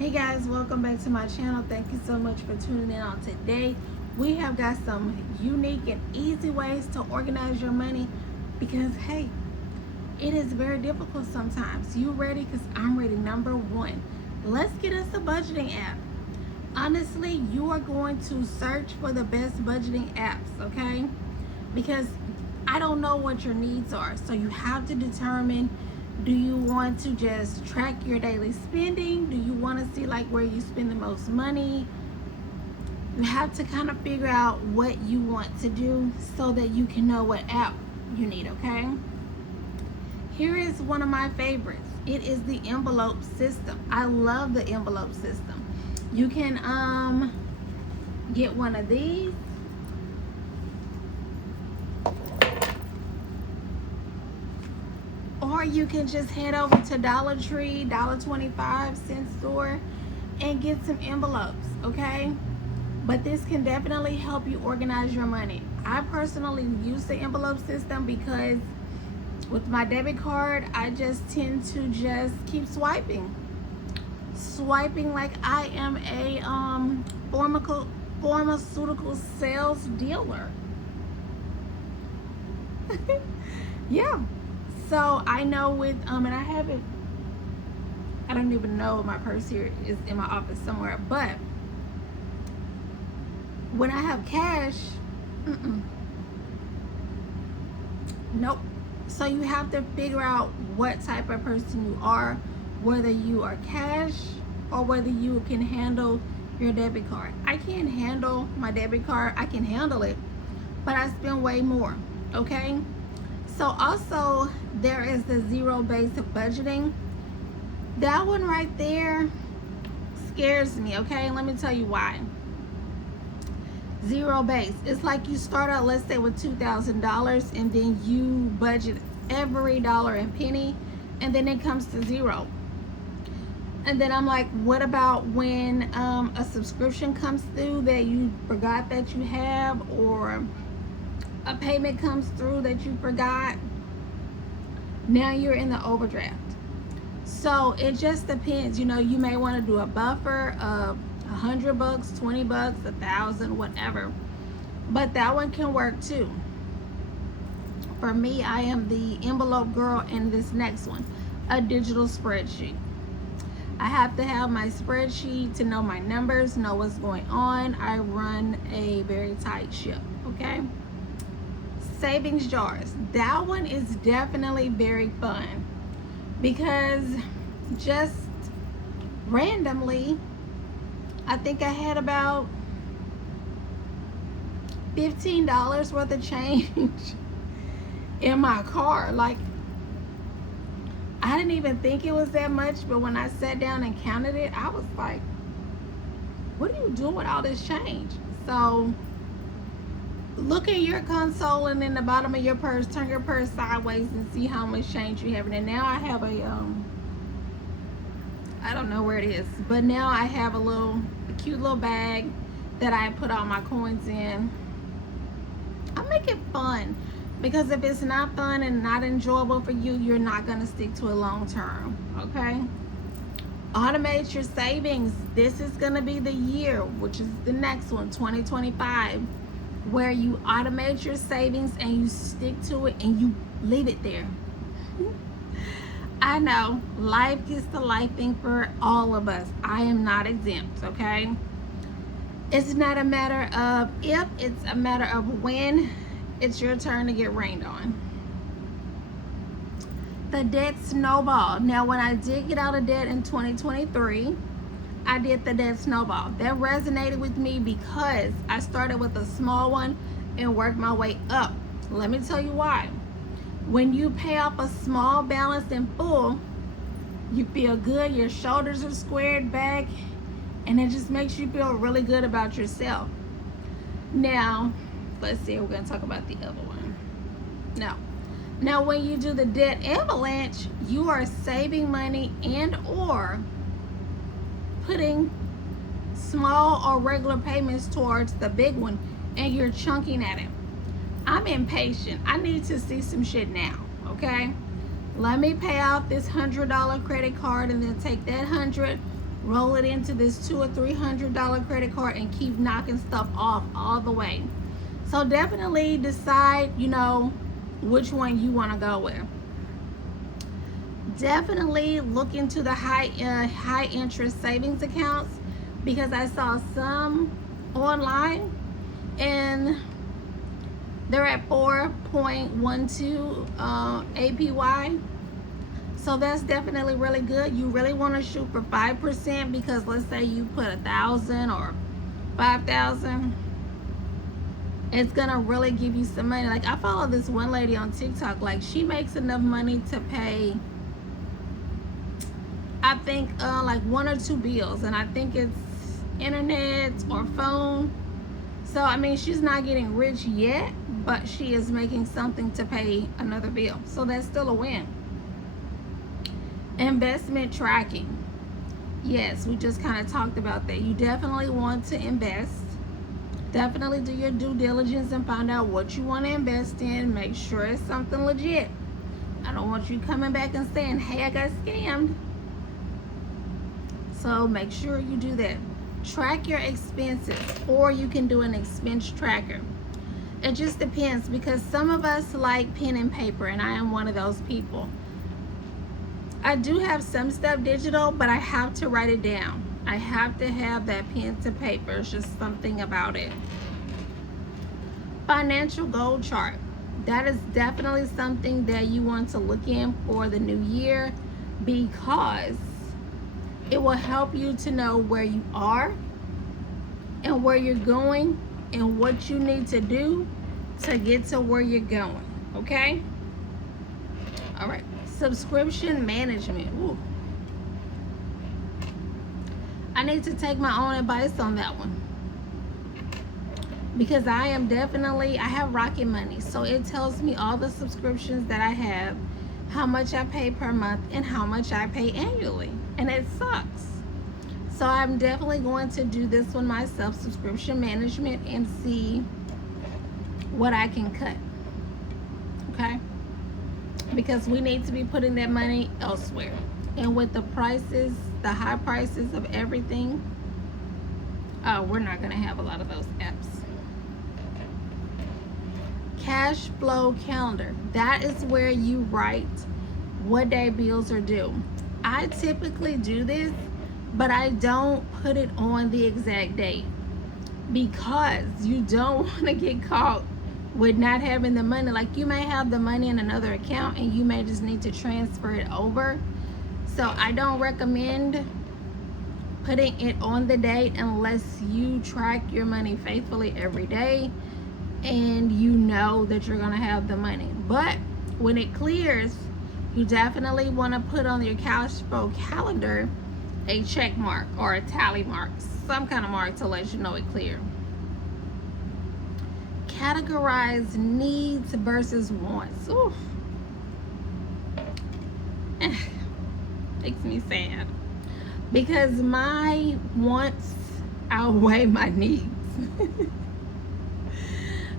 Hey guys, welcome back to my channel. Thank you so much for tuning in on today. We have got some unique and easy ways to organize your money because hey, it is very difficult sometimes. You ready? Because I'm ready. Number one, let's get us a budgeting app. Honestly, you are going to search for the best budgeting apps, okay? Because I don't know what your needs are. So you have to determine, do you want to just track your daily spending? Do you want to see like where you spend the most money? You have to kind of figure out what you want to do so that you can know what app you need, okay? Here is one of my favorites. It is the envelope system. I love the envelope system. You can get one of these. Or you can just head over to Dollar Tree, $1.25 store, and get some envelopes, okay? But this can definitely help you organize your money. I personally use the envelope system because with my debit card, I just tend to just keep swiping like I am a pharmaceutical sales dealer. Yeah. So I know with and I don't even know, my purse here is in my office somewhere, but when I have cash, nope. So you have to figure out what type of person you are, whether you are cash or whether you can handle your debit card. I can't handle my debit card. I can handle it, but I spend way more, okay? So also there is the zero-based budgeting. That one right there scares me, okay? Let me tell you why. Zero base. It's like you start out, let's say, with $2,000 and then you budget every dollar and penny and then it comes to zero. And then I'm like, what about when a subscription comes through that you forgot that you have, or a payment comes through that you forgot? Now you're in the overdraft. So it just depends. You know, you may want to do a buffer of $100, $20, $1,000, whatever. But that one can work too. For me, I am the envelope girl in this next one, a digital spreadsheet. I have to have my spreadsheet to know my numbers, know what's going on. I run a very tight ship, okay? Savings jars. That one is definitely very fun because just randomly, I think I had about $15 worth of change in my car. Like, I didn't even think it was that much, but when I sat down and counted it, I was like, what are you doing with all this change? So look at your console and in the bottom of your purse, turn your purse sideways and see how much change you have. And now I have a I don't know where it is, but now I have a cute little bag that I put all my coins in. I make it fun, because if it's not fun and not enjoyable for you, you're not going to stick to it long term, okay? Automate your savings. This is going to be the year, which is the next one, 2025, where you automate your savings and you stick to it and you leave it there. I know life gets the life thing for all of us. I am not exempt, okay? It's not a matter of if, it's a matter of when it's your turn to get rained on. The debt snowball. Now, when I did get out of debt in 2023, I did the debt snowball. That resonated with me because I started with a small one and worked my way up. Let me tell you why. When you pay off a small balance in full, you feel good, your shoulders are squared back, and it just makes you feel really good about yourself. Now, let's see, we're going to talk about the other one. Now, when you do the debt avalanche, you are saving money and or putting small or regular payments towards the big one, and you're chunking at it. I'm impatient. I need to see some shit now, okay? Let me pay off this $100 credit card and then take that 100, roll it into this $200 or $300 credit card and keep knocking stuff off all the way. So definitely decide, you know, which one you want to go with. Definitely look into the high interest savings accounts, because I saw some online and they're at 4.12 APY. So that's definitely really good. You really want to shoot for 5%, because let's say you put 1,000 or 5,000, it's gonna really give you some money. Like I follow this one lady on TikTok, like she makes enough money to pay, I think like 1 or 2 bills, and I think it's internet or phone. So I mean, she's not getting rich yet, but she is making something to pay another bill, so that's still a win. Investment tracking, yes, we just kind of talked about that. You definitely want to invest. Definitely do your due diligence and find out what you want to invest in. Make sure it's something legit. I don't want you coming back and saying, hey, I got scammed. So make sure you do that. Track your expenses, or you can do an expense tracker. It just depends, because some of us like pen and paper, and I am one of those people. I do have some stuff digital, but I have to write it down. I have to have that pen to paper. It's just something about it. Financial goal chart. That is definitely something that you want to look in for the new year, because it will help you to know where you are and where you're going and what you need to do to get to where you're going. Okay? All right. Subscription management. Ooh. I need to take my own advice on that one, because I have Rocket Money, so it tells me all the subscriptions that I have, how much I pay per month, and how much I pay annually, and it sucks. So I'm definitely going to do this one myself, subscription management, and see what I can cut. Okay? Because we need to be putting that money elsewhere. And with the prices, the high prices of everything, we're not going to have a lot of those apps. Cash flow calendar. That is where you write what day bills are due. I typically do this, but I don't put it on the exact date, because you don't want to get caught with not having the money. Like you may have the money in another account and you may just need to transfer it over. So I don't recommend putting it on the date unless you track your money faithfully every day and you know that you're going to have the money. But when it clears, you definitely want to put on your cash flow calendar a check mark or a tally mark, some kind of mark to let you know it cleared. Categorize needs versus wants. Oof. Makes me sad, because my wants outweigh my needs.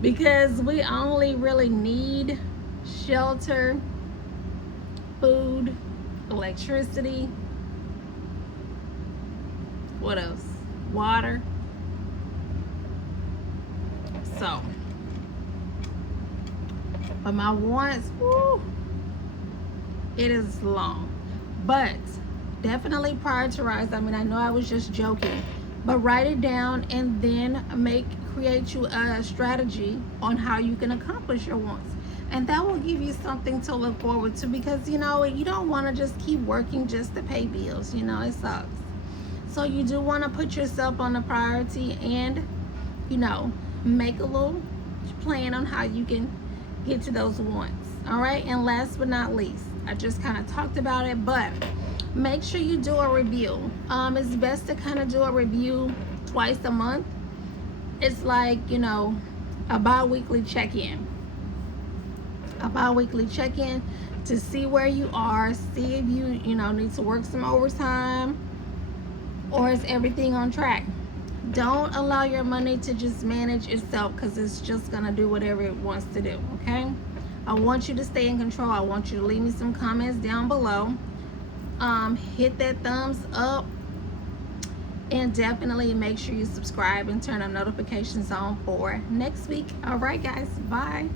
Because we only really need shelter, food, electricity, what else? Water. So, but my wants, woo, it is long. But definitely prioritize. I mean, I know I was just joking, but write it down and then create you a strategy on how you can accomplish your wants. And that will give you something to look forward to, because you know, you don't want to just keep working just to pay bills. You know, it sucks. So you do want to put yourself on a priority and, you know, make a little plan on how you can get to those wants. All right. And last but not least, I just kind of talked about it, but make sure you do a review. It's best to kind of do a review twice a month. It's like, you know, a bi-weekly check-in. A bi-weekly check-in to see where you are, see if you need to work some overtime, or is everything on track. Don't allow your money to just manage itself, because it's just going to do whatever it wants to do, okay? I want you to stay in control. I want you to leave me some comments down below. Hit that thumbs up And definitely make sure you subscribe and turn on notifications on for next week. All right, guys. Bye.